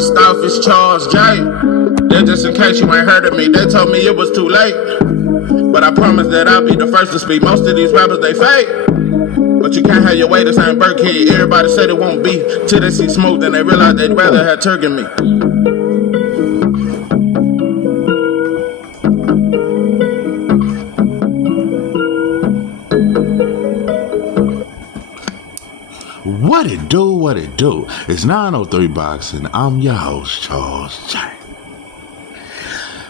First off, it's Charles J. That just in case you ain't heard of me, they told me it was too late. But I promise that I'll be the first to speak. Most of these rappers, they fake. But you can't have your way the same Burkhead. Everybody said it won't be till they see smoke, then they realize they'd rather have Turk than me. What it do, what it do? It's 903 Boxing. I'm your host, Charles J.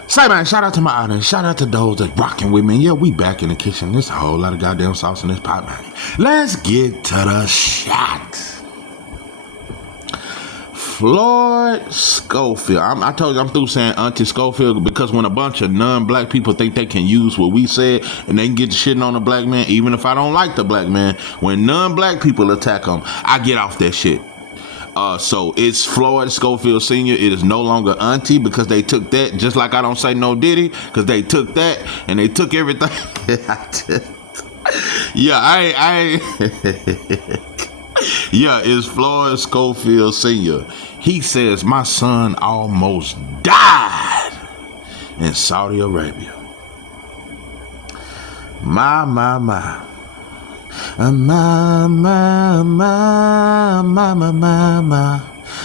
Say, man, shout out to my audience. Shout out to those that rocking with me. Yeah, we back in the kitchen. There's a whole lot of goddamn sauce in this pot, man. Let's get to the shot. Floyd Schofield. I told you I'm through saying Auntie Schofield because when a bunch of non-black people think they can use what we said and they can get shitting on the black man, even if I don't like the black man, when non-black people attack them, I get off that shit. So it's Floyd Schofield Sr. It is no longer Auntie because they took that, just like I don't say no Diddy, because they took that and they took everything. Yeah, yeah, it's Floyd Schofield Sr. He says, my son almost died in Saudi Arabia. My. My.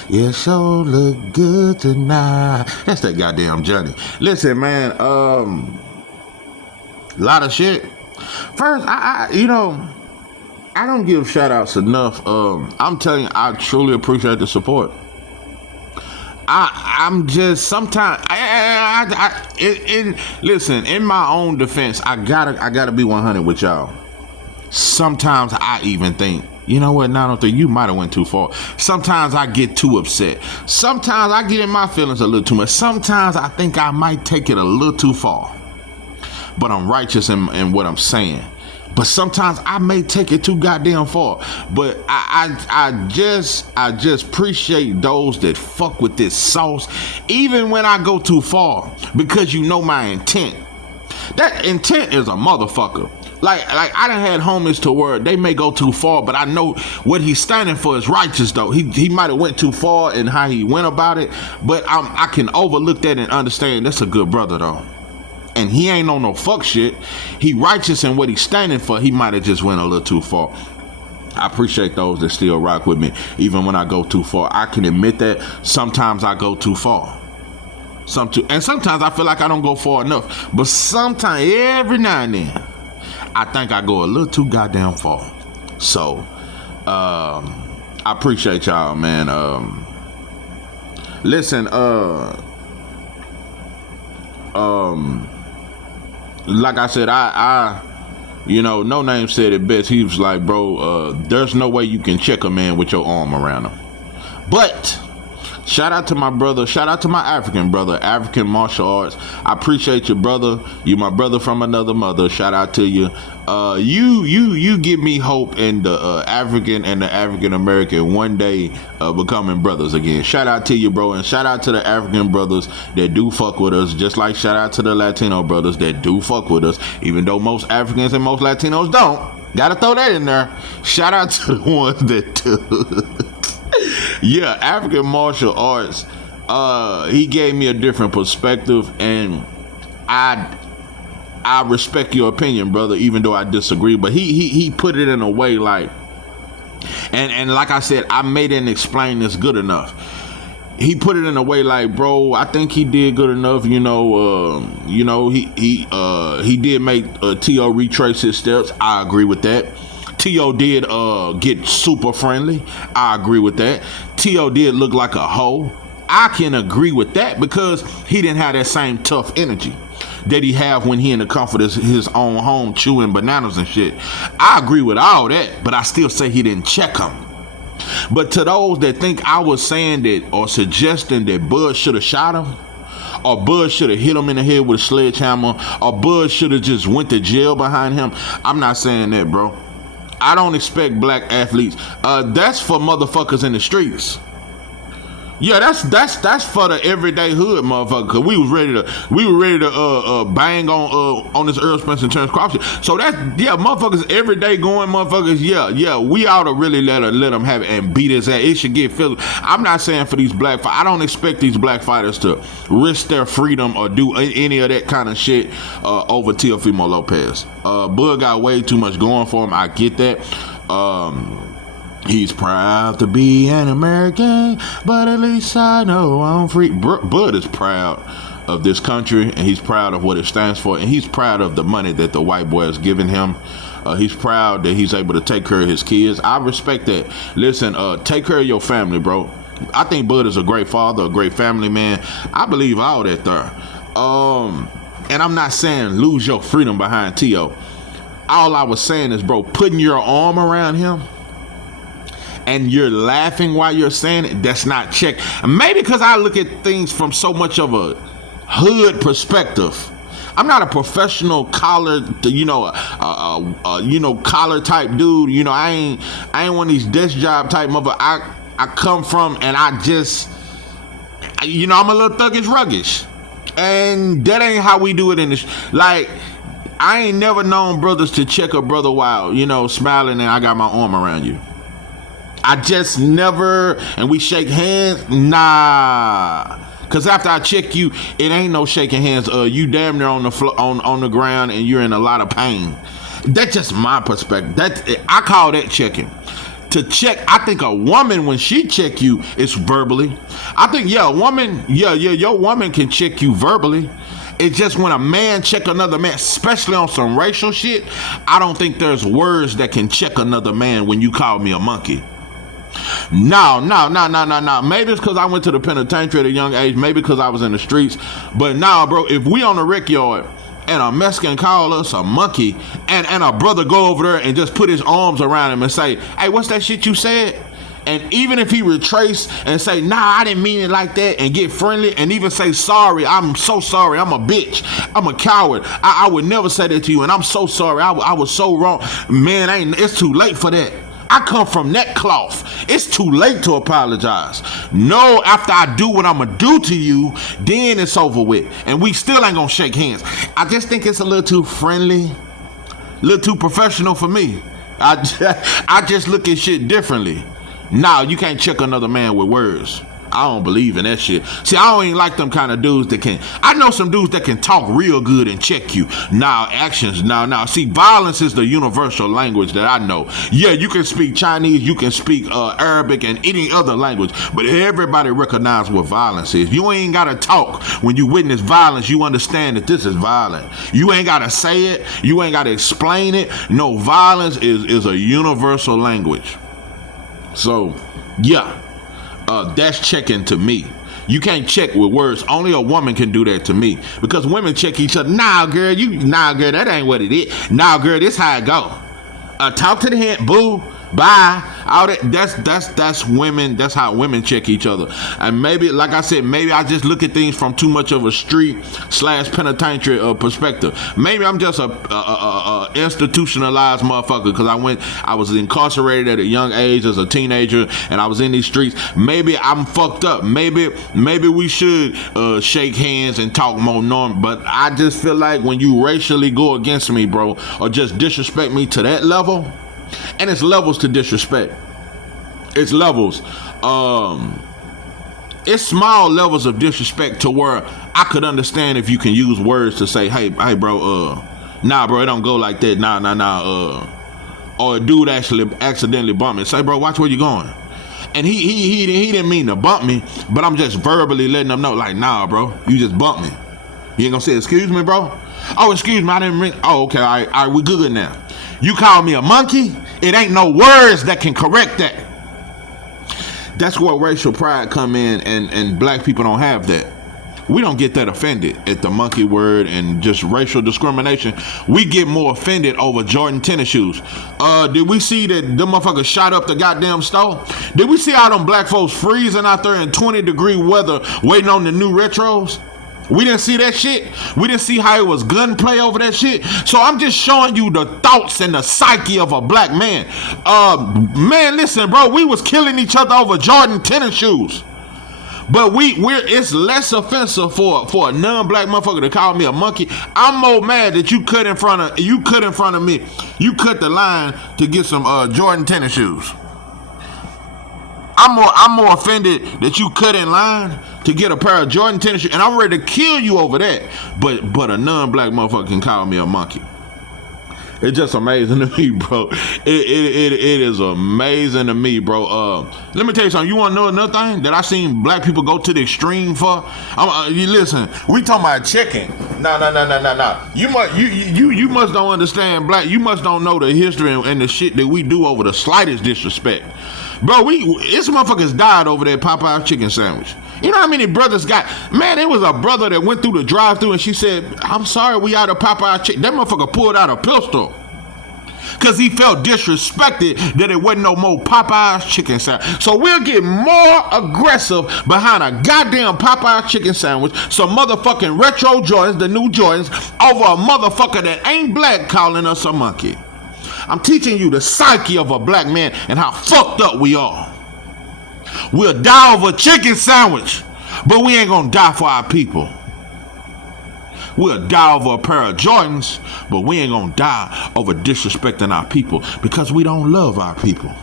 Yeah, sure look good tonight. That's that goddamn Johnny. Listen, man, lot of shit. First, I don't give shout outs enough. I'm telling you, I truly appreciate the support. I'm just sometimes listen, in my own defense, I gotta be 100 with y'all. Sometimes I even think, you know what, 903, you might have went too far. Sometimes I get too upset. Sometimes I get in my feelings a little too much. Sometimes I think I might take it a little too far. But I'm righteous in what I'm saying. But sometimes I may take it too goddamn far. But I just appreciate those that fuck with this sauce, even when I go too far, because you know my intent. That intent is a motherfucker. Like I done had homies to where they may go too far, but I know what he's standing for is righteous though. He might have went too far in how he went about it, but I can overlook that and understand that's a good brother though. And he ain't on no fuck shit. He righteous in what he's standing for. He might have just went a little too far. I appreciate those that still rock with me, even when I go too far. I can admit that sometimes I go too far. And sometimes I feel like I don't go far enough. But sometimes, every now and then, I think I go a little too goddamn far. So, I appreciate y'all, man. Listen, like I said, No Name said it best. He was like, bro, there's no way you can check a man with your arm around him. But shout out to my brother. Shout out to my African brother, African martial arts. I appreciate you, brother. You my brother from another mother. Shout out to you. You give me hope in the African and the African American one day becoming brothers again. Shout out to you, bro, and shout out to the African brothers that do fuck with us. Just like shout out to the Latino brothers that do fuck with us, even though most Africans and most Latinos don't. Gotta throw that in there. Shout out to the ones that do. Yeah, African martial arts, he gave me a different perspective, and I respect your opinion, brother, even though I disagree. But he put it in a way like, and like I said, I made it explain this good enough. He put it in a way like, bro, I think he did good enough. He did make T.O. retrace his steps. I agree with that. T.O. did get super friendly. I agree with that. T.O. did look like a hoe. I can agree with that because he didn't have that same tough energy that he have when he in the comfort of his own home chewing bananas and shit. I agree with all that, but I still say he didn't check him. But to those that think I was saying that or suggesting that Bud should have shot him, or Bud should have hit him in the head with a sledgehammer, or Bud should have just went to jail behind him, I'm not saying that, bro. I don't expect black athletes. That's for motherfuckers in the streets. Yeah, that's for the everyday hood, motherfucker. Cause we were ready to bang on this Earl Spencer Terrence Crawford shit. So that's motherfuckers everyday going, motherfuckers. Yeah, we ought to really let them have it and beat his ass. It should get filled. I'm not saying for these black fighters. I don't expect these black fighters to risk their freedom or do any of that kind of shit over Teofimo Lopez. Bud got way too much going for him. I get that. He's proud to be an American, but at least I know I'm free. Bud is proud of this country, and he's proud of what it stands for, and he's proud of the money that the white boy has given him. He's proud that he's able to take care of his kids. I respect that. Listen, take care of your family, bro. I think Bud is a great father, a great family man. I believe all that there. And I'm not saying lose your freedom behind T.O. All I was saying is, bro, putting your arm around him and you're laughing while you're saying it, that's not check. Maybe because I look at things from so much of a hood perspective. I'm not a professional collar, collar type dude. I ain't one of these desk job type mother. I come from, and I just, I'm a little thuggish, ruggish, and that ain't how we do it in this. Like, I ain't never known brothers to check a brother while, smiling and I got my arm around you. I just never, and we shake hands, nah. Cause after I check you, it ain't no shaking hands. You damn near on the floor, on the ground, and you're in a lot of pain. That's just my perspective. I call that checking. To check, I think a woman, when she check you, it's verbally. I think a woman, your woman can check you verbally. It's just when a man check another man, especially on some racial shit, I don't think there's words that can check another man when you call me a monkey. No. Maybe it's because I went to the penitentiary at a young age. Maybe because I was in the streets. But nah, bro, if we on the rec yard and a Mexican call us a monkey and a brother go over there and just put his arms around him and say, hey, what's that shit you said? And even if he retrace and say, nah, I didn't mean it like that, and get friendly and even say, sorry, I'm so sorry, I'm a bitch, I'm a coward, I would never say that to you, and I'm so sorry, I was so wrong. Man, it's too late for that. I come from that cloth. It's too late to apologize. No, after I do what I'm going to do to you, then it's over with. And we still ain't going to shake hands. I just think it's a little too friendly, a little too professional for me. I just look at shit differently. Now, you can't check another man with words. I don't believe in that shit. See, I don't even like them kind of dudes that can. I know some dudes that can talk real good and check you. Now, actions. Now. See, violence is the universal language that I know. Yeah, you can speak Chinese, you can speak Arabic and any other language, but everybody recognize what violence is. You ain't gotta talk. When you witness violence, you understand that this is violent. You ain't gotta say it. You ain't gotta explain it. No, violence is a universal language. So, yeah. That's checking to me. You can't check with words. Only a woman can do that to me. Because women check each other. Nah, girl, that ain't what it is. Nah, girl, this how it go. Talk to the hand, boo, bye. All that. That's women. That's how women check each other. And maybe, like I said, maybe I just look at things from too much of a street / penitentiary perspective. Maybe I'm just a institutionalized motherfucker because I was incarcerated at a young age as a teenager, and I was in these streets. Maybe I'm fucked up. Maybe we should shake hands and talk more normal. But I just feel like when you racially go against me, bro, or just disrespect me to that level. And it's levels to disrespect. It's levels. It's small levels of disrespect to where I could understand if you can use words to say, hey, bro, nah, bro, it don't go like that. Nah. Or a dude actually accidentally bumped me. Say, bro, watch where you going. And he didn't mean to bump me, but I'm just verbally letting them know, like, nah, bro, you just bumped me. You ain't gonna say, excuse me, bro? Oh, excuse me, I didn't mean. Oh, okay, all right, we good now. You call me a monkey? It ain't no words that can correct that. That's where racial pride come in, and black people don't have that. We don't get that offended at the monkey word and just racial discrimination. We get more offended over Jordan tennis shoes. Did we see that them motherfuckers shot up the goddamn store? Did we see all them black folks freezing out there in 20-degree weather waiting on the new retros? We didn't see that shit. We didn't see how it was gunplay over that shit. So I'm just showing you the thoughts and the psyche of a black man. Man, listen, bro, we was killing each other over Jordan tennis shoes. But it's less offensive for a non-black motherfucker to call me a monkey. I'm more mad that you cut in front of me. You cut the line to get some Jordan tennis shoes. I'm more offended that you cut in line to get a pair of Jordan tennis shoes, and I'm ready to kill you over that. But a non-black motherfucker can call me a monkey. It's just amazing to me, bro. It is amazing to me, bro. Let me tell you something. You want to know another thing that I seen black people go to the extreme for? You listen. We talking about chicken. No. You must don't understand black. You must don't know the history and the shit that we do over the slightest disrespect, bro. It's motherfuckers died over that Popeye chicken sandwich. You know how many brothers got? Man, there was a brother that went through the drive-thru and she said, "I'm sorry, we out of Popeye chicken." That motherfucker pulled out a pistol because he felt disrespected that it wasn't no more Popeye's chicken sandwich. So we'll get more aggressive behind a goddamn Popeye chicken sandwich, some motherfucking retro Jordans, the new Jordans, over a motherfucker that ain't black calling us a monkey. I'm teaching you the psyche of a black man and how fucked up we are. We'll die over a chicken sandwich, but we ain't gonna die for our people. We'll die over a pair of Jordans, but we ain't gonna die over disrespecting our people because we don't love our people.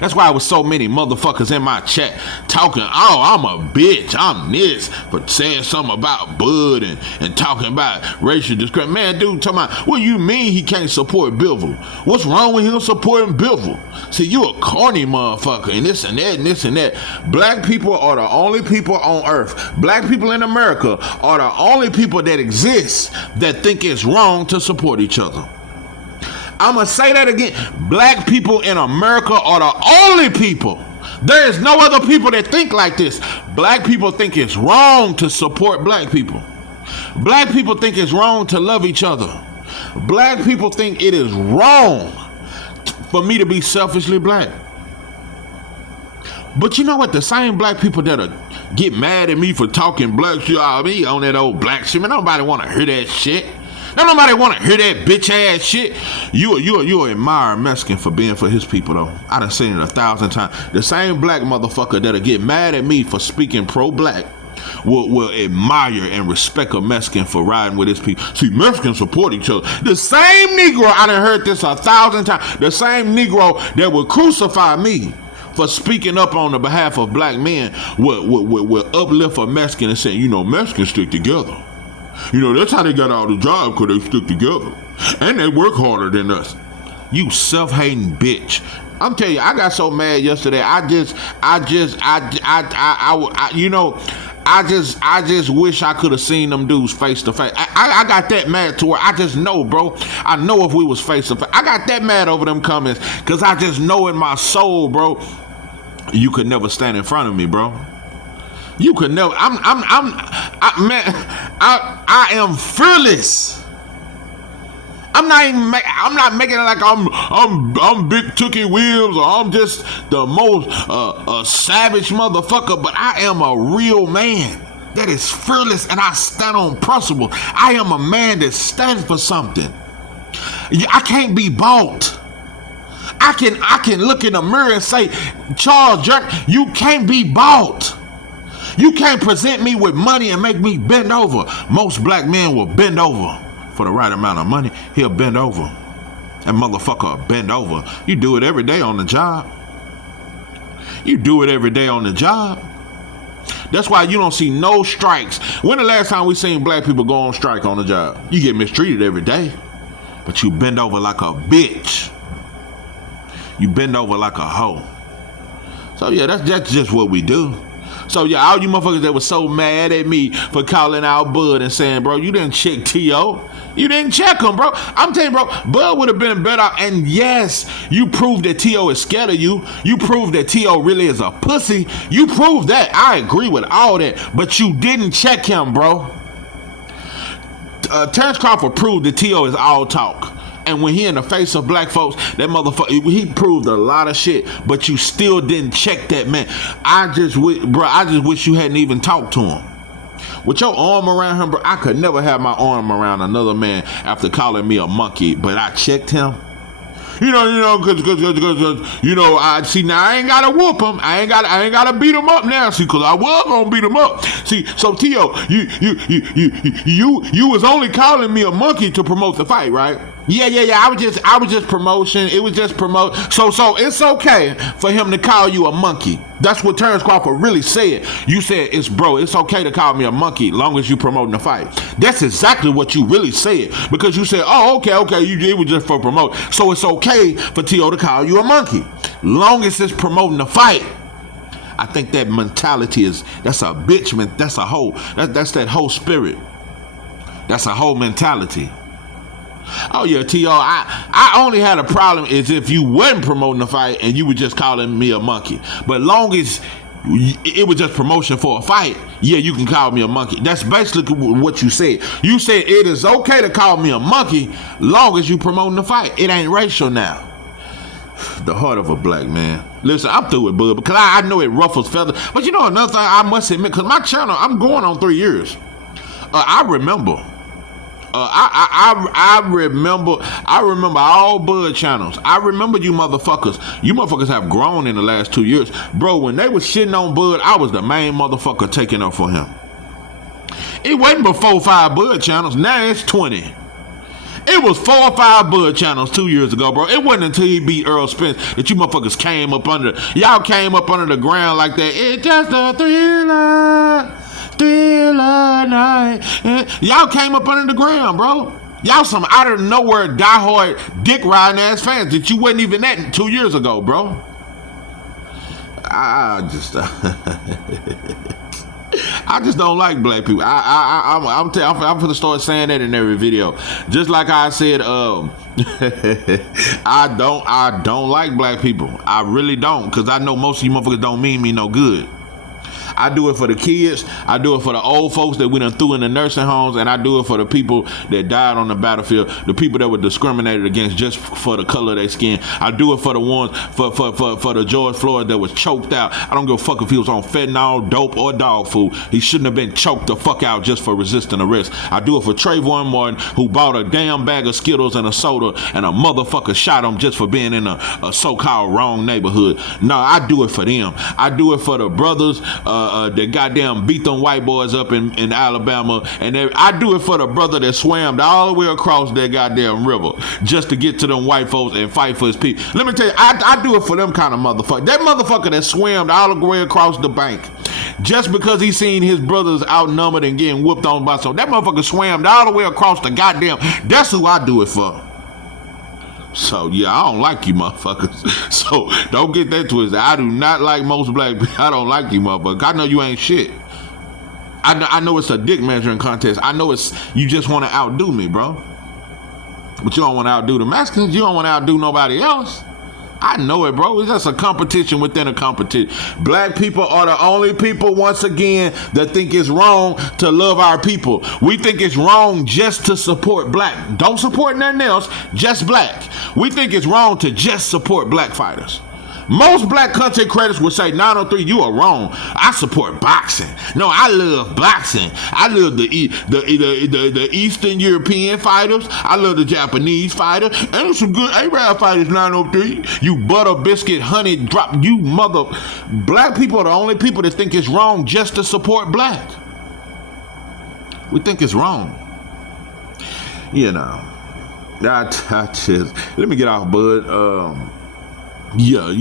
That's why there was so many motherfuckers in my chat talking, "Oh, I'm a bitch, I'm this," for saying something about Bud and talking about racial discrimination. Man, dude, talking about, what do you mean he can't support Bivol? What's wrong with him supporting Bivol? See, you a corny motherfucker, and this and that and this and that. Black people are the only people on earth. Black people in America are the only people that exist that think it's wrong to support each other. I'm going to say that again. Black people in America are the only people. There is no other people that think like this. Black people think it's wrong to support black people. Black people think it's wrong to love each other. Black people think it is wrong for me to be selfishly black. But you know what? The same black people that'll get mad at me for talking black shit, me on that old black shit, man, nobody want to hear that shit. Now nobody want to hear that bitch ass shit. You admire Mexican for being for his people though. I done seen it 1,000 times. The same black motherfucker that'll get mad at me for speaking pro-black will admire and respect a Mexican for riding with his people. See, Mexicans support each other. The same Negro, I done heard this 1,000 times. The same Negro that will crucify me for speaking up on the behalf of black men will uplift a Mexican and say, Mexicans stick together. That's how they got all the jobs, because they stick together. And they work harder than us. You self-hating bitch. I'm telling you, I got so mad yesterday. I just wish I could have seen them dudes face to face. I got that mad to where I just know, bro. I know if we was face to face. I got that mad over them comments because I just know in my soul, bro, you could never stand in front of me, bro. You could never. I am fearless. I'm not making it like I'm Big Tookie Williams or I'm just the most savage motherfucker, but I am a real man that is fearless and I stand on principle. I am a man that stands for something. I can't be bought. I can look in the mirror and say, Charles Jerk, you can't be bought. You can't present me with money and make me bend over. Most black men will bend over for the right amount of money. He'll bend over. That motherfucker will bend over. You do it every day on the job. You do it every day on the job. That's why you don't see no strikes. When the last time we seen black people go on strike on the job? You get mistreated every day, but you bend over like a bitch. You bend over like a hoe. So yeah, that's just what we do. So yeah, all you motherfuckers that was so mad at me for calling out Bud and saying, bro, you didn't check T.O. You didn't check him, bro. I'm telling you, bro, Bud would have been better. And yes, you proved that T.O. is scared of you. You proved that T.O. really is a pussy. You proved that. I agree with all that. But you didn't check him, bro. Terrence Crawford proved that T.O. is all talk. And when he in the face of black folks, that motherfucker, he proved a lot of shit, but you still didn't check that man. I just wish you hadn't even talked to him. With your arm around him, bro, I could never have my arm around another man after calling me a monkey, but I checked him. Cause I see now I ain't gotta whoop him. I ain't gotta beat him up now. See, cause I was gonna beat him up. See, so T.O., you was only calling me a monkey to promote the fight, right? Yeah. I was just promotion. It was just promote. So it's okay for him to call you a monkey. That's what Terrence Crawford really said. You said it's okay to call me a monkey long as you promoting the fight. That's exactly what you really said, because you said, oh, okay, it was just for promote. So it's okay for T.O. to call you a monkey long as it's promoting the fight. I think that mentality that's a bitch man. That's that whole spirit. That's a whole mentality. Oh yeah, T.O., I only had a problem is if you wasn't promoting the fight and you were just calling me a monkey. But long as it was just promotion for a fight, yeah, you can call me a monkey. That's basically what you said. You said it is okay to call me a monkey long as you promoting the fight. It ain't racial now. The heart of a black man. Listen, I'm through with Bud because I know it ruffles feathers. But you know another thing I must admit, because my channel, I'm going on 3 years. I remember all Bud channels. I remember you motherfuckers. You motherfuckers have grown in the last 2 years. Bro, when they was shitting on Bud, I was the main motherfucker taking up for him. It wasn't but 4 or 5 Bud channels. Now it's 20. It was 4 or 5 Bud channels 2 years ago, bro. It wasn't until he beat Earl Spence that you motherfuckers came up under. Y'all came up under the ground like that. It's just a thriller night. Y'all came up under the ground, bro. Y'all some out of nowhere diehard dick riding ass fans that you wasn't even at 2 years ago, bro. I just don't like black people. I'm gonna start saying that in every video. Just like I said, I don't like black people. I really don't, because I know most of you motherfuckers don't mean me no good. I do it for the kids. I do it for the old folks that we done threw in the nursing homes, and I do it for the people that died on the battlefield, the people that were discriminated against just for the color of their skin. I do it for the ones, for the George Floyd that was choked out. I don't give a fuck if he was on fentanyl, dope, or dog food. He shouldn't have been choked the fuck out just for resisting arrest. I do it for Trayvon Martin, who bought a damn bag of Skittles and a soda, and a motherfucker shot him just for being in a so-called wrong neighborhood. No, I do it for them. I do it for the brothers that goddamn beat them white boys up in Alabama, and I do it for the brother that swam all the way across that goddamn river just to get to them white folks and fight for his people. Let me tell you, I do it for them kind of motherfucker. That motherfucker that swam all the way across the bank just because he seen his brothers outnumbered and getting whooped on by some. That motherfucker swam all the way across the goddamn. That's who I do it for. So yeah, I don't like you motherfuckers. So don't get that twisted. I do not like most black people. I don't like you motherfuckers. I know you ain't shit. I know it's a dick measuring contest. I know it's you just want to outdo me, bro. But you don't want to outdo the Mexicans. You don't want to outdo nobody else. I know it, bro. It's just a competition within a competition. Black people are the only people, once again, that think it's wrong to love our people. We think it's wrong just to support black. Don't support nothing else, just black. We think it's wrong to just support black fighters. Most black content creators would say, 903, you are wrong. I support boxing. No, I love boxing. I love the Eastern European fighters. I love the Japanese fighter. And there's some good Arab fighters, 903. You butter biscuit honey drop. You mother. Black people are the only people that think it's wrong just to support black. We think it's wrong. You know. I just, let me get off, bud. Yeah.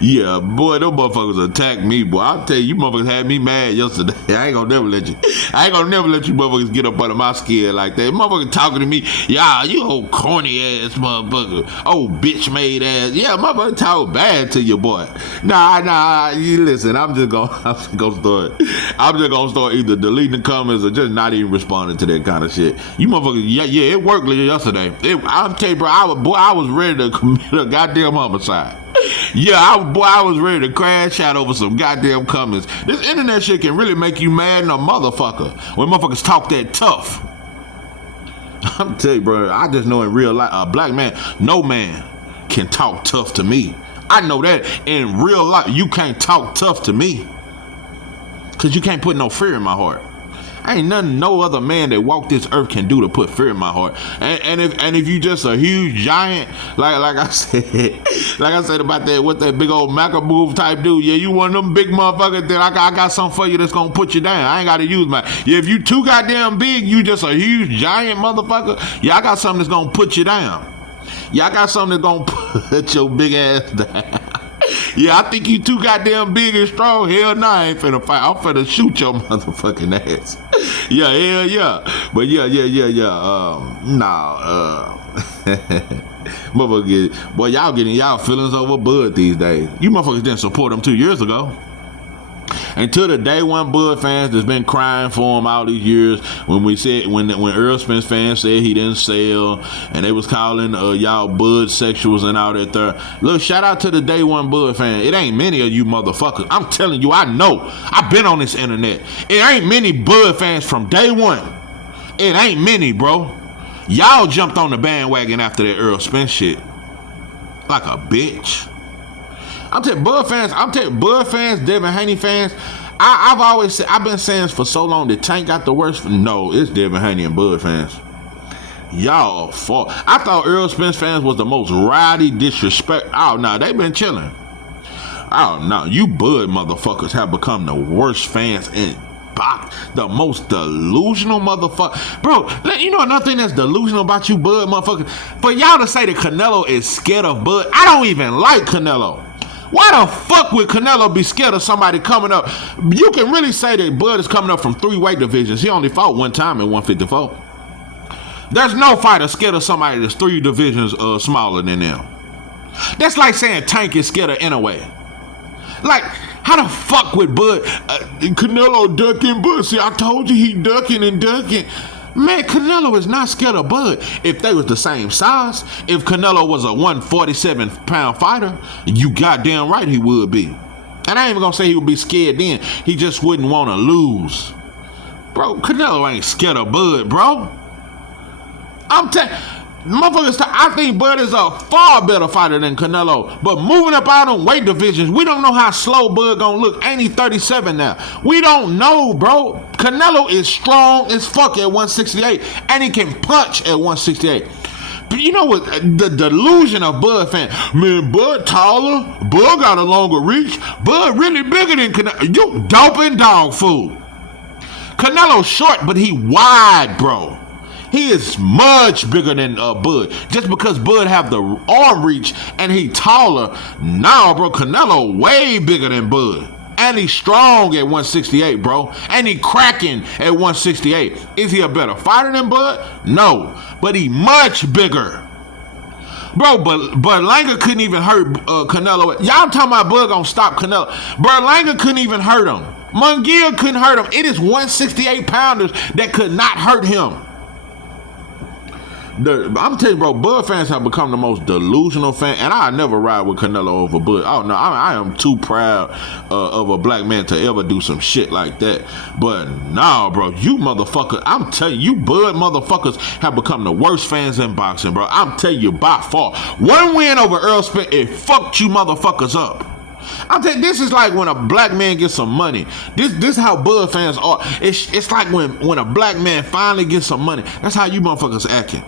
Yeah, boy, those motherfuckers attacked me, boy. I'll tell you motherfuckers had me mad yesterday. I ain't gonna never let you motherfuckers get up under my skin like that. Motherfucker talking to me, yeah, you old corny ass motherfucker, old bitch made ass. Yeah, motherfucker talk bad to you, boy. Nah, you listen, I'm just gonna start either deleting the comments or just not even responding to that kind of shit. You motherfuckers, yeah, it worked yesterday. I'll tell you, bro, I was ready to commit a goddamn homicide. Yeah, I was ready to crash out over some goddamn comments. This internet shit can really make you mad in a motherfucker when motherfuckers talk that tough. I'm telling you, bro, I just know in real life, a black man, no man can talk tough to me. I know that in real life, you can't talk tough to me because you can't put no fear in my heart. Ain't nothing no other man that walked this earth can do to put fear in my heart. And if you just a huge giant, like I said about that, what that big old Maca move type dude, yeah, you one of them big motherfuckers that I got something for you that's gonna put you down. I ain't gotta use my, yeah, if you too goddamn big, you just a huge giant motherfucker, yeah, I got something that's gonna put you down. Yeah, I got something that's gonna put your big ass down. Yeah, I think you too goddamn big and strong. Hell nah, I ain't finna fight. I'm finna shoot your motherfucking ass. Yeah, hell yeah. But yeah. Motherfucker, boy, y'all getting y'all feelings over Bud these days. You motherfuckers didn't support him 2 years ago. And to the day one Bud fans that's been crying for him all these years, when Earl Spence fans said he didn't sell, and they was calling y'all Bud sexuals and all that there. Look, shout out to the day one Bud fan. It ain't many of you motherfuckers. I'm telling you, I know. I've been on this internet. It ain't many Bud fans from day one. It ain't many, bro. Y'all jumped on the bandwagon after that Earl Spence shit like a bitch. I'm telling Bud fans, Devin Haney fans. I've been saying for so long that Tank got the worst. No, it's Devin Haney and Bud fans. Y'all fault. I thought Earl Spence fans was the most rowdy, disrespect. Oh no, they been chilling. Oh no, you Bud motherfuckers have become the worst fans in box. The most delusional motherfucker. Bro, you know another thing that's delusional about you Bud motherfuckers? For y'all to say that Canelo is scared of Bud, I don't even like Canelo. Why the fuck would Canelo be scared of somebody coming up? You can really say that Bud is coming up from 3 weight divisions. He only fought one time in 154. There's no fighter scared of somebody that's 3 divisions smaller than them. That's like saying Tank is scared of Inoue. Like, how the fuck would Bud, Canelo ducking Bud? See, I told you he ducking and ducking. Man, Canelo is not scared of Bud. If they was the same size, if Canelo was a 147-pound fighter, you goddamn right he would be. And I ain't even gonna say he would be scared then. He just wouldn't want to lose. Bro, Canelo ain't scared of Bud, bro. I'm telling motherfuckers, I think Bud is a far better fighter than Canelo. But moving up out on weight divisions, we don't know how slow Bud gonna look. Ain't he 37 now? We don't know, bro. Canelo is strong as fuck at 168, and he can punch at 168. But you know what? The delusion of Bud fans. Man, Bud taller. Bud got a longer reach. Bud really bigger than Canelo. You doping dog food. Canelo's short, but he wide, bro. He is much bigger than Bud. Just because Bud have the arm reach and he taller, nah, bro, Canelo way bigger than Bud. And he's strong at 168, bro. And he cracking at 168. Is he a better fighter than Bud? No. But he much bigger. Bro, but Berlanga couldn't even hurt Canelo. Y'all talking about Bud gonna stop Canelo. Berlanga couldn't even hurt him. Munguia couldn't hurt him. It is 168 pounders that could not hurt him. I'm telling you, bro, Bud fans have become the most delusional fan, and I never ride with Canelo over Bud. Oh no, I am too proud of a black man to ever do some shit like that. But nah, bro, you motherfucker, I'm telling you, Bud motherfuckers have become the worst fans in boxing, bro. I'm telling you, by far. One win over Earl Spence, it fucked you motherfuckers up. I'm telling you, this is like when a black man gets some money. This how Bud fans are. It's like when a black man finally gets some money. That's how you motherfuckers acting.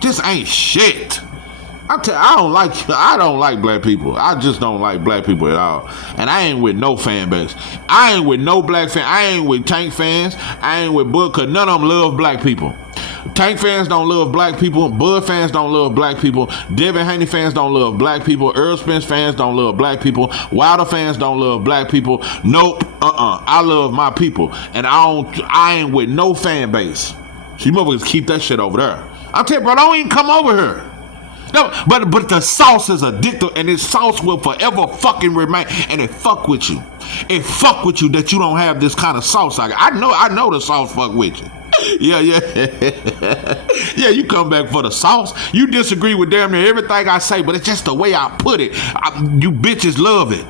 This ain't shit. I don't like black people. I just don't like black people at all. And I ain't with no fan base. I ain't with no black fan. I ain't with Tank fans. I ain't with Bud, cause none of them love black people. Tank fans don't love black people. Bud fans don't love black people. Devin Haney fans don't love black people. Earl Spence fans don't love black people. Wilder fans don't love black people. Nope. I love my people. And I ain't with no fan base. So you motherfuckers keep that shit over there. I'll tell you, bro, don't even come over here. No, but the sauce is addictive, and this sauce will forever fucking remain, and it fuck with you. It fuck with you that you don't have this kind of sauce. I know the sauce fuck with you. Yeah. Yeah, you come back for the sauce. You disagree with damn near everything I say, but it's just the way I put it. You bitches love it.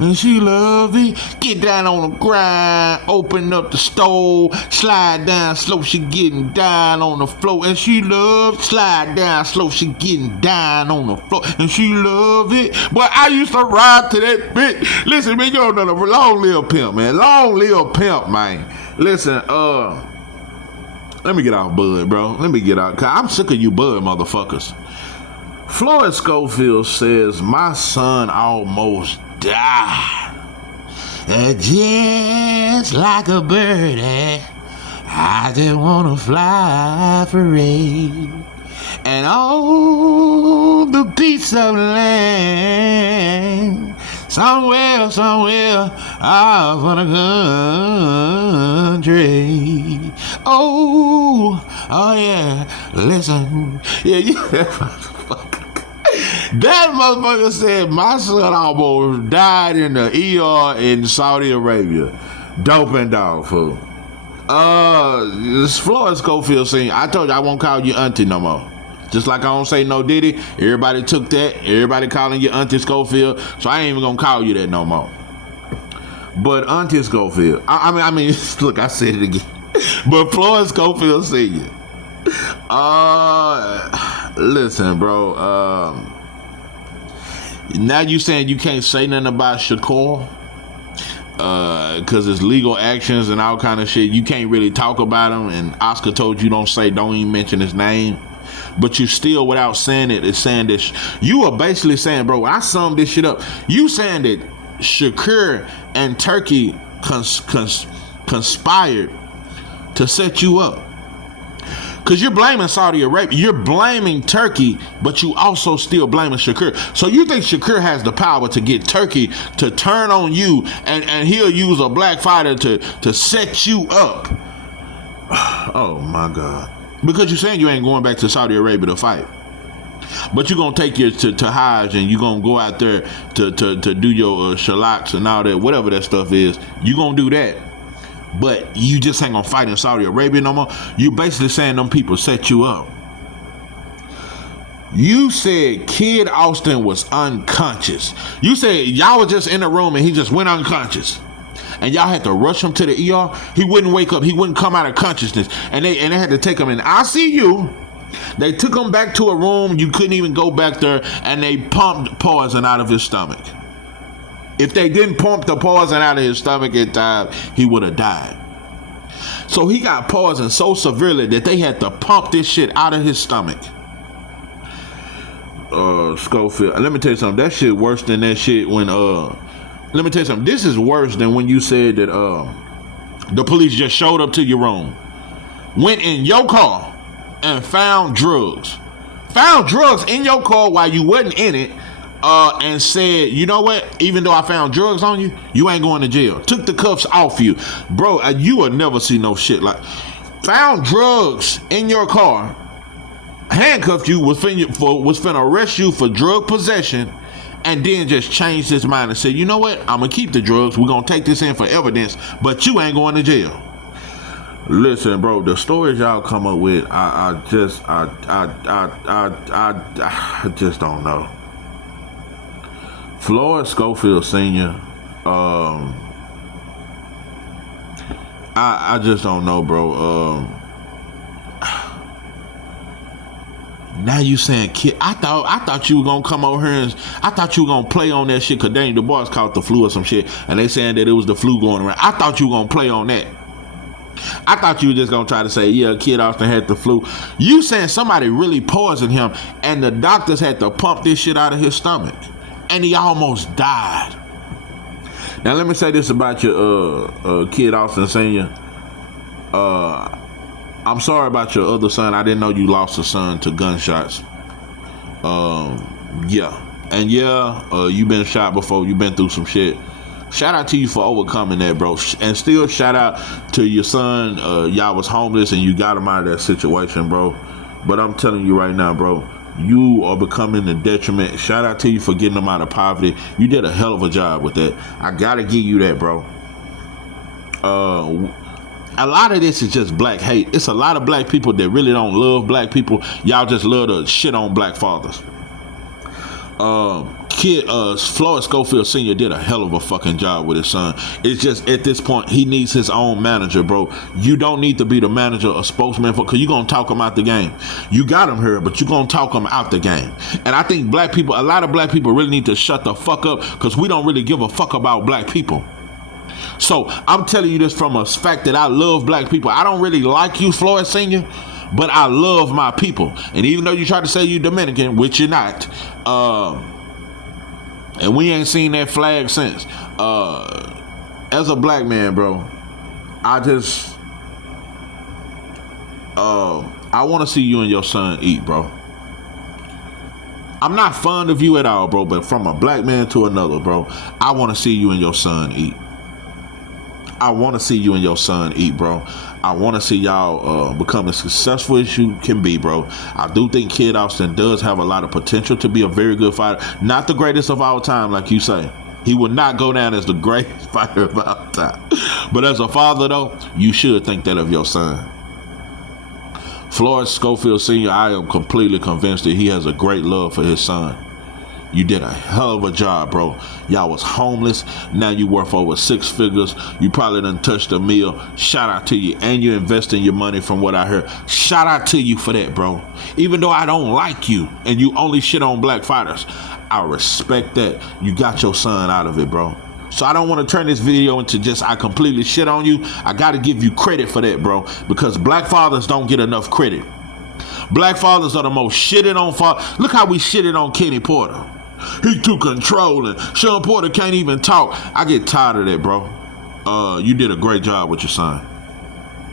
and she love it. Get down on the grind, open up the stove, slide down slow, she getting down on the floor, and she love slide down slow, she getting down on the floor, and she love it. But I used to ride to that bitch. Listen, man, you don't know the long live pimp, man. Long live pimp, man. Listen, let me get out, Bud, bro. Let me get out, cause I'm sick of you Bud motherfuckers. Floyd Schofield says, my son almost died. Just like a birdie, I just wanna fly free. And on the piece of land, somewhere off on the country. Oh yeah, listen. Yeah, that motherfucker said my son almost died in the ER in Saudi Arabia. Dope and dog food. This Floyd Schofield scene. I told you I won't call you auntie no more. Just like I don't say no Diddy. Everybody took that. Everybody calling you Auntie Schofield. So I ain't even gonna call you that no more. But Auntie Schofield. I mean, look, I said it again. But Floyd Schofield Sr. Listen, bro. Now you saying you can't say nothing about Shakur? Because it's legal actions and all kind of shit. You can't really talk about him. And Oscar told you don't even mention his name. But you still, without saying it, is saying this. You are basically saying, bro, I summed this shit up. You saying that Shakur and Turkey conspired to set you up. Because you're blaming Saudi Arabia. You're blaming Turkey, but you also still blaming Shakur. So you think Shakur has the power to get Turkey to turn on you, and he'll use a black fighter to set you up. Oh, my God. Because you're saying you ain't going back to Saudi Arabia to fight. But you're going to take your to Hajj, and you're going to go out there to do your shalaks and all that, whatever that stuff is. You're going to do that. But you just ain't gonna fight in Saudi Arabia no more. You basically saying them people set you up. You said Kid Austin was unconscious. You said y'all was just in the room and he just went unconscious. And y'all had to rush him to the ER. He wouldn't wake up. He wouldn't come out of consciousness. And they had to take him in ICU. They took him back to a room. You couldn't even go back there. And they pumped poison out of his stomach. If they didn't pump the poison out of his stomach in time, he would have died. So he got poisoned so severely that they had to pump this shit out of his stomach. Schofield, let me tell you something. That shit worse than that shit when let me tell you something. This is worse than when you said that the police just showed up to your room, went in your car, and found drugs. Found drugs in your car while you wasn't in it. And said, you know what? Even though I found drugs on you, you ain't going to jail. Took the cuffs off you. Bro, you will never see no shit like. Found drugs in your car, handcuffed you, was finna arrest you for drug possession, and then just changed his mind and said, you know what? I'm going to keep the drugs. We're going to take this in for evidence, but you ain't going to jail. Listen, bro, the stories y'all come up with, I just don't know. Floyd Schofield Sr. I just don't know, bro. Now you saying kid? I thought you were gonna come over here and I thought you were gonna play on that shit. Cause Daniel DuBois caught the flu or some shit, and they saying that it was the flu going around. I thought you were gonna play on that. I thought you were just gonna try to say, yeah, Kid Austin had the flu. You saying somebody really poisoned him, and the doctors had to pump this shit out of his stomach. And he almost died. Now let me say this about your Kid Austin Sr. I'm sorry about your other son. I didn't know you lost a son to gunshots. Yeah. And yeah, you've been shot before. You've been through some shit. Shout out to you for overcoming that, bro. And still shout out to your son. Y'all was homeless and you got him out of that situation, bro. But I'm telling you right now, bro, you are becoming a detriment. Shout out to you for getting them out of poverty. You did a hell of a job with that. I gotta give you that, bro. A lot of this is just black hate. It's a lot of black people that really don't love black people. Y'all just love to shit on black fathers. Floyd Schofield Sr. did a hell of a fucking job with his son. It's just at this point he needs his own manager, bro. You don't need to be the manager or spokesman for, because you're gonna talk him out the game. You got him here, but you're gonna talk him out the game. And I think a lot of black people really need to shut the fuck up, because we don't really give a fuck about black people. So I'm telling you this from a fact that I love black people. I don't really like you, Floyd Sr., but I love my people. And even though you try to say you Dominican, which you're not, and we ain't seen that flag since. As a black man, bro, I want to see you and your son eat, bro. I'm not fond of you at all, bro, but from a black man to another, bro, I want to see you and your son eat. I want to see you and your son eat, bro. I want to see y'all become as successful as you can be, bro. I do think Kid Austin does have a lot of potential to be a very good fighter. Not the greatest of all time, like you say. He will not go down as the greatest fighter of all time. But as a father, though, you should think that of your son. Floyd Schofield Sr., I am completely convinced that he has a great love for his son. You did a hell of a job, bro. Y'all was homeless. Now you worth over 6 figures. You probably done touched a meal. Shout out to you. And you investing your money from what I heard. Shout out to you for that, bro. Even though I don't like you and you only shit on black fighters, I respect that. You got your son out of it, bro. So I don't want to turn this video into just I completely shit on you. I got to give you credit for that, bro. Because black fathers don't get enough credit. Black fathers are the most shitted on father. Look how we shitted on Kenny Porter. He too controlling. Sean Porter can't even talk. I get tired of that, bro. You did a great job with your son.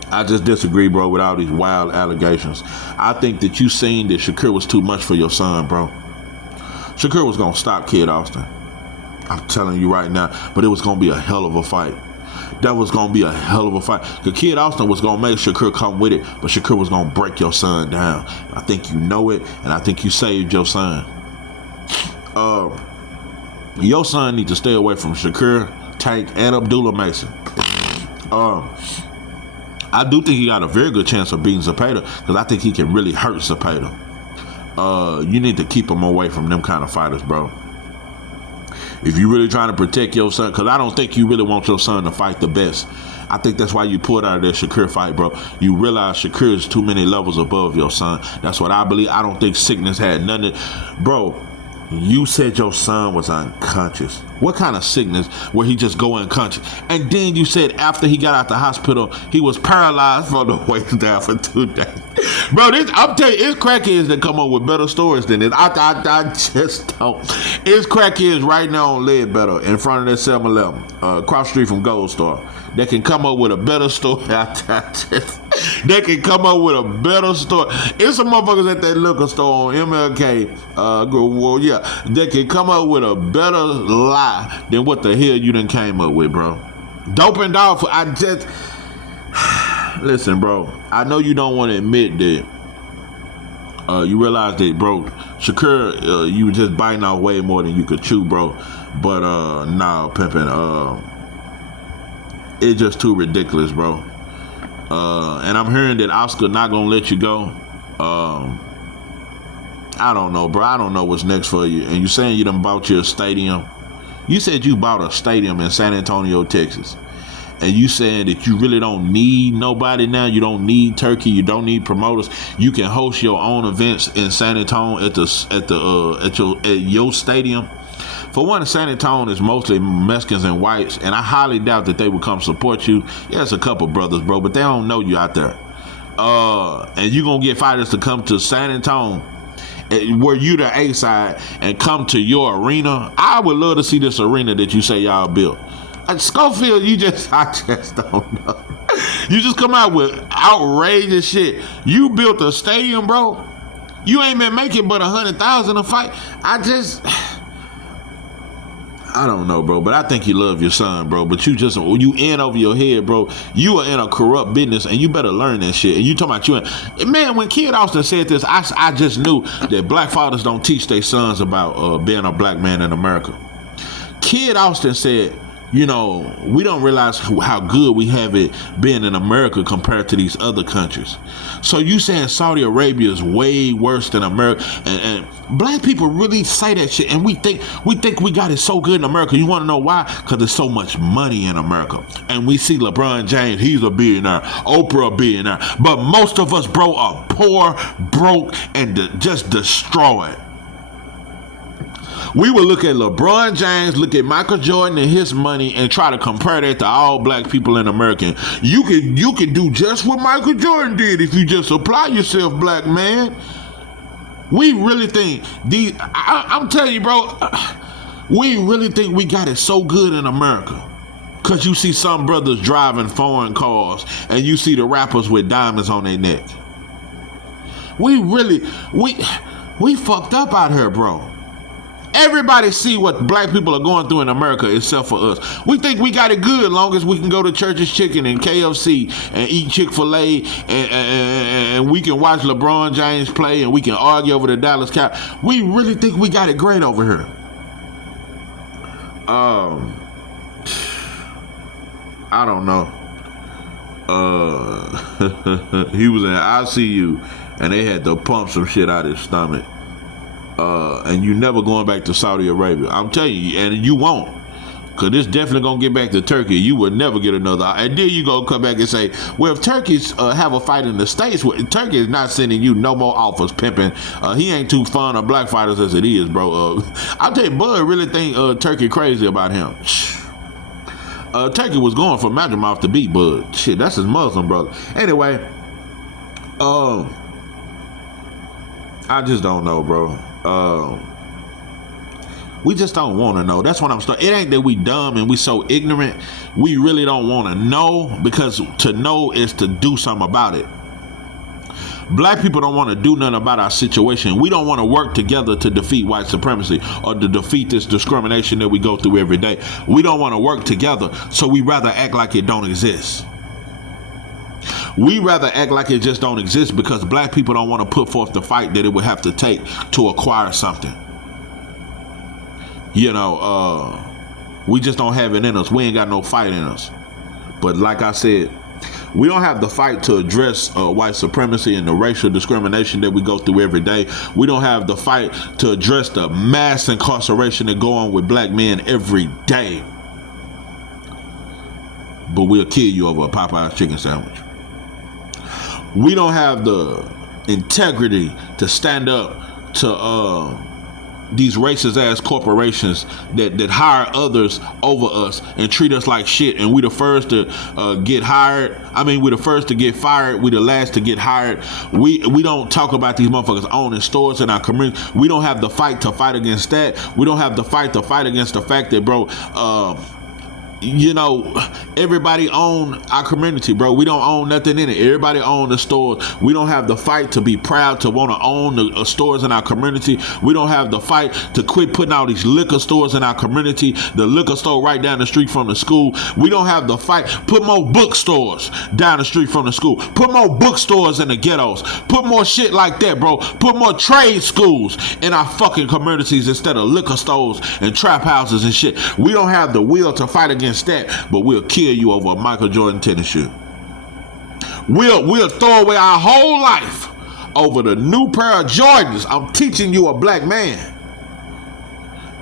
I just disagree, bro, with all these wild allegations. I think that you seen that Shakur was too much for your son, bro. Shakur was going to stop Kid Austin. I'm telling you right now. But it was going to be a hell of a fight. That was going to be a hell of a fight. Because Kid Austin was going to make Shakur come with it. But Shakur was going to break your son down. I think you know it. And I think you saved your son. Your son needs to stay away from Shakur, Tank, and Abdullah Mason. I do think he got a very good chance of beating Zepeda, because I think he can really hurt Zepeda. You need to keep him away from them kind of fighters, bro. If you really trying to protect your son, because I don't think you really want your son to fight the best. I think that's why you pulled out of that Shakur fight, bro. You realize Shakur is too many levels above your son. That's what I believe. I don't think sickness had nothing. Bro, you said your son was unconscious. What kind of sickness where he just go unconscious? And then you said after he got out the hospital, he was paralyzed from the waist down for 2 days. Bro, I'm telling you, it's crackheads that come up with better stories than this. I just don't. It's crackheads right now on Ledbetter in front of that 7-Eleven, cross street from Gold Star. They can come up with a better story. They can come up with a better story. It's some motherfuckers at that liquor store on MLK. Well, yeah, they can come up with a better lie than what the hell you done came up with, bro. Dope and dog. Listen, bro. I know you don't want to admit that. You realize that, bro. Shakur, you were just biting off way more than you could chew, bro. But nah, pimpin'. It's just too ridiculous, bro. And I'm hearing that Oscar not gonna let you go. I don't know, bro. I don't know what's next for you. And you saying you done bought your stadium. You said you bought a stadium in San Antonio, Texas. And you saying that you really don't need nobody now. You don't need Turkey. You don't need promoters. You can host your own events in San Antonio at your stadium. For one, San Antonio is mostly Mexicans and whites, and I highly doubt that they would come support you. Yeah, it's a couple brothers, bro, but they don't know you out there. And you gonna get fighters to come to San Antonio, where you the A side, and come to your arena. I would love to see this arena that you say y'all built. Schofield, I just don't know. You just come out with outrageous shit. You built a stadium, bro. You ain't been making but $100,000 a fight. I don't know, bro, but I think you love your son, bro. But you in over your head, bro. You are in a corrupt business, and you better learn that shit. And you talking about man, when Kid Austin said this, I just knew that black fathers don't teach their sons about being a black man in America. Kid Austin said You know, we don't realize how good we have it being in America compared to these other countries. So you saying Saudi Arabia is way worse than America, and black people really say that shit, and we think we got it so good in America. You want to know why? Because there's so much money in America, and we see LeBron James, he's a billionaire, Oprah a billionaire, but most of us, bro, are poor, broke, and just destroyed. We would look at LeBron James, look at Michael Jordan and his money, and try to compare that to all black people in America. You can do just what Michael Jordan did if you just apply yourself, black man. We really think I'm telling you, bro, we really think we got it so good in America. Cause you see some brothers driving foreign cars, and you see the rappers with diamonds on their neck. We fucked up out here, bro. Everybody see what black people are going through in America except for us. We think we got it good long as we can go to Church's Chicken and KFC and eat Chick-fil-A and we can watch LeBron James play and we can argue over the Dallas Cowboys. We really think we got it great over here. I don't know. He was in ICU and they had to pump some shit out of his stomach. And you never going back to Saudi Arabia. I'm telling you, and you won't. Because it's definitely going to get back to Turkey. You will never get another. And then you going to come back and say, well, if Turkey's have a fight in the States, Turkey is not sending you no more offers, pimping. He ain't too fond of black fighters as it is, bro. I'll tell you, Bud really think Turkey crazy about him. Turkey was going for Magic Mouth to beat Bud. Shit, that's his Muslim brother. Anyway, I just don't know, bro. We just don't want to know. That's what I'm starting. It ain't that we dumb and we so ignorant. We really don't want to know, because to know is to do something about it. Black people don't want to do nothing about our situation. We don't want to work together to defeat white supremacy or to defeat this discrimination that we go through every day. We don't want to work together, so we rather act like it don't exist. We rather act like it just don't exist because black people don't want to put forth the fight that it would have to take to acquire something. You know, we just don't have it in us. We ain't got no fight in us. But like I said, we don't have the fight to address white supremacy and the racial discrimination that we go through every day. We don't have the fight to address the mass incarceration that go on with black men every day. But we'll kill you over a Popeye's chicken sandwich. We don't have the integrity to stand up to these racist ass corporations that hire others over us and treat us like shit, and we the first to get hired. I mean, we the first to get fired. We the last to get hired. We don't talk about these motherfuckers owning stores in our community. We don't have the fight to fight against that. We don't have the fight to fight against the fact that, bro, you know, everybody own our community, bro. We don't own nothing in it. Everybody own the stores. We don't have the fight to be proud to want to own the stores in our community. We don't have the fight to quit putting all these liquor stores in our community. The liquor store right down the street from the school. We don't have the fight. Put more bookstores down the street from the school. Put more bookstores in the ghettos. Put more shit like that, bro. Put more trade schools in our fucking communities instead of liquor stores and trap houses and shit. We don't have the will to fight against that, but we'll kill you over a Michael Jordan tennis shoe. We'll throw away our whole life over the new pair of Jordans. I'm teaching you, a black man.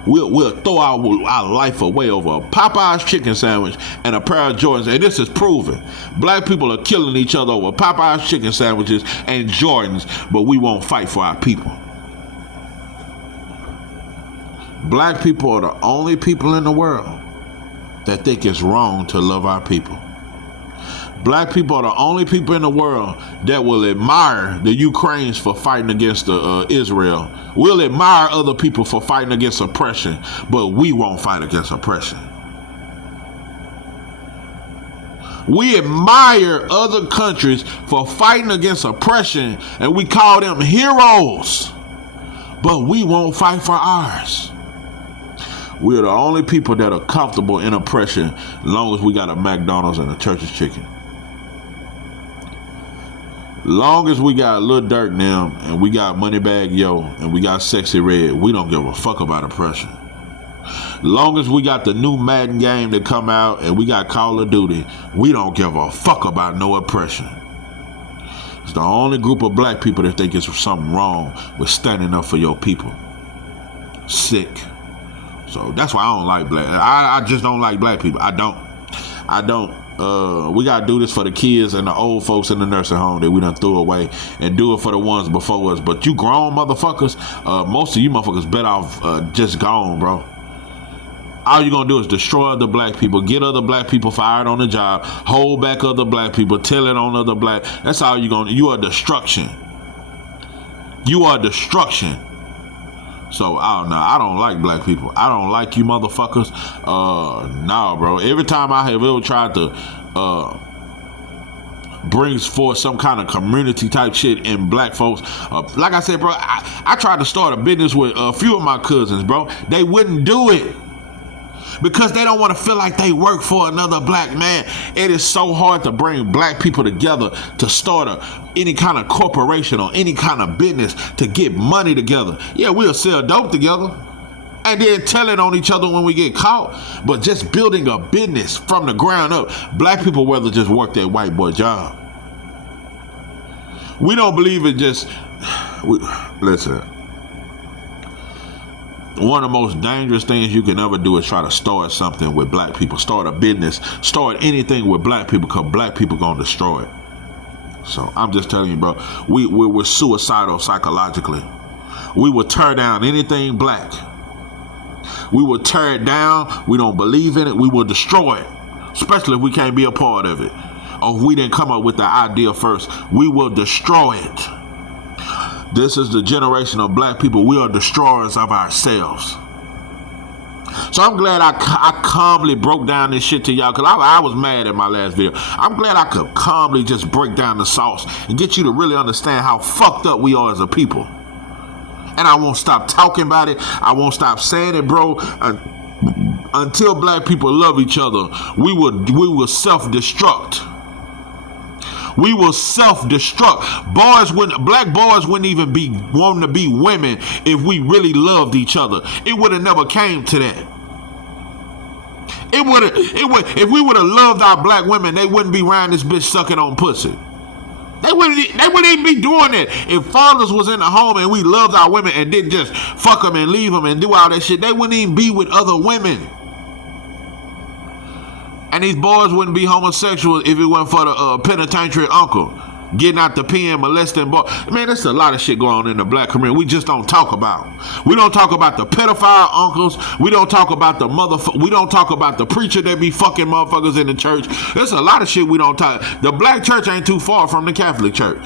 We'll throw our life away over a Popeye's chicken sandwich and a pair of Jordans. And this is proven. Black people are killing each other over Popeye's chicken sandwiches and Jordans, but we won't fight for our people. Black people are the only people in the world that think it's wrong to love our people. Black people are the only people in the world that will admire the Ukrainians for fighting against Israel. We'll admire other people for fighting against oppression, but we won't fight against oppression. We admire other countries for fighting against oppression, and we call them heroes, but we won't fight for ours. We're the only people that are comfortable in oppression as long as we got a McDonald's and a Church's Chicken. Long as we got Lil Durk now, and we got Moneybag Yo, and we got Sexy Red, we don't give a fuck about oppression. Long as we got the new Madden game that come out and we got Call of Duty, we don't give a fuck about no oppression. It's the only group of black people that think it's something wrong with standing up for your people. Sick. So that's why I don't like black. I just don't like black people. I don't. We gotta do this for the kids and the old folks in the nursing home that we done threw away, and do it for the ones before us. But you grown motherfuckers, most of you motherfuckers better off just gone, bro. All you gonna do is destroy other black people, get other black people fired on the job, hold back other black people, tell it on other black. That's all you gonna. You are destruction. You are destruction. So I don't know. I don't like black people. I don't like you motherfuckers. Nah, bro. Every time I have ever tried to brings forth some kind of community type shit in black folks, like I said, bro, I tried to start a business with a few of my cousins, bro. They wouldn't do it because they don't want to feel like they work for another black man. It is so hard to bring black people together to start any kind of corporation or any kind of business to get money together. Yeah, we'll sell dope together and then tell it on each other when we get caught. But just building a business from the ground up, black people rather just work that white boy job. We don't believe in just... Listen. One of the most dangerous things you can ever do is try to start something with black people. Start a business. Start anything with black people, because black people gonna destroy it. So I'm just telling you, bro, we're suicidal psychologically. We will tear down anything black. We will tear it down. We don't believe in it. We will destroy it, especially if we can't be a part of it. Or if we didn't come up with the idea first, we will destroy it. This is the generation of black people. We are destroyers of ourselves. So I'm glad I calmly broke down this shit to y'all, because I was mad at my last video. I'm glad I could calmly just break down the sauce and get you to really understand how fucked up we are as a people. And I won't stop talking about it. I won't stop saying it, bro. Until black people love each other, we will self-destruct. We will self-destruct. Black boys wouldn't even be wanting to be women if we really loved each other. It would have never came to that. If we would have loved our black women, they wouldn't be around this bitch sucking on pussy. They wouldn't even be doing that. If fathers was in the home and we loved our women and didn't just fuck them and leave them and do all that shit, they wouldn't even be with other women. And these boys wouldn't be homosexual if it wasn't for the penitentiary uncle getting out the pen, molesting boys. Man, there's a lot of shit going on in the black community we just don't talk about. We don't talk about the pedophile uncles. We don't talk about we don't talk about the preacher that be fucking motherfuckers in the church. There's a lot of shit we don't talk. The black church ain't too far from the Catholic church.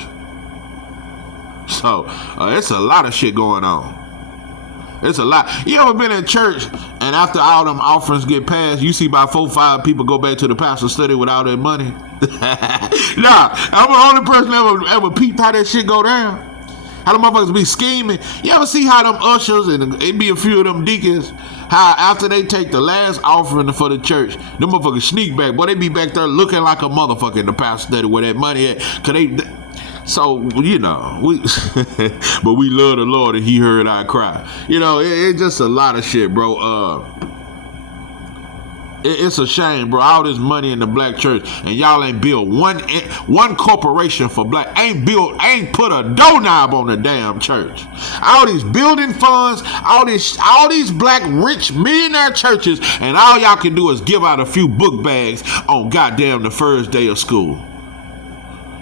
So, it's a lot of shit going on. It's a lot. You ever been in church and after all them offerings get passed, you see about 4 or 5 people go back to the pastor's study with all that money? Nah, I'm the only person ever peeped how that shit go down. How the motherfuckers be scheming. You ever see how them ushers and it be a few of them deacons, how after they take the last offering for the church, them motherfuckers sneak back. Boy, they be back there looking like a motherfucker in the pastor's study where that money at. Cause so, you know, but we love the Lord and he heard our cry. You know, it's just a lot of shit, bro. It's a shame, bro. All this money in the black church and y'all ain't built one corporation for black. Ain't put a doorknob on the damn church. All these building funds, all these black rich millionaire churches, and all y'all can do is give out a few book bags on goddamn the first day of school.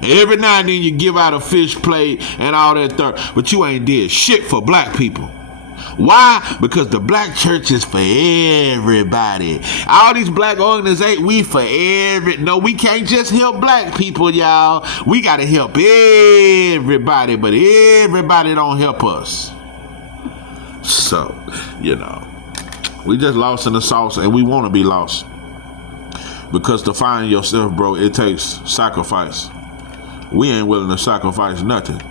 Every now and then you give out a fish plate and all that stuff, but you ain't did shit for black people. Why? Because the black church is for everybody. All these black organizations, we for no, we can't just help black people, y'all. We gotta help everybody, but everybody don't help us. So, you know, we just lost in the sauce and we want to be lost. Because to find yourself, bro, it takes sacrifice. We ain't willing to sacrifice nothing.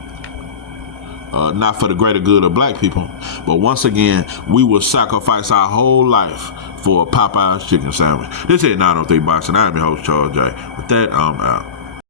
Not for the greater good of black people. But once again, we will sacrifice our whole life for a Popeye's chicken sandwich. This is 903 Boxing. I'm your host, Charles J. With that, I'm out.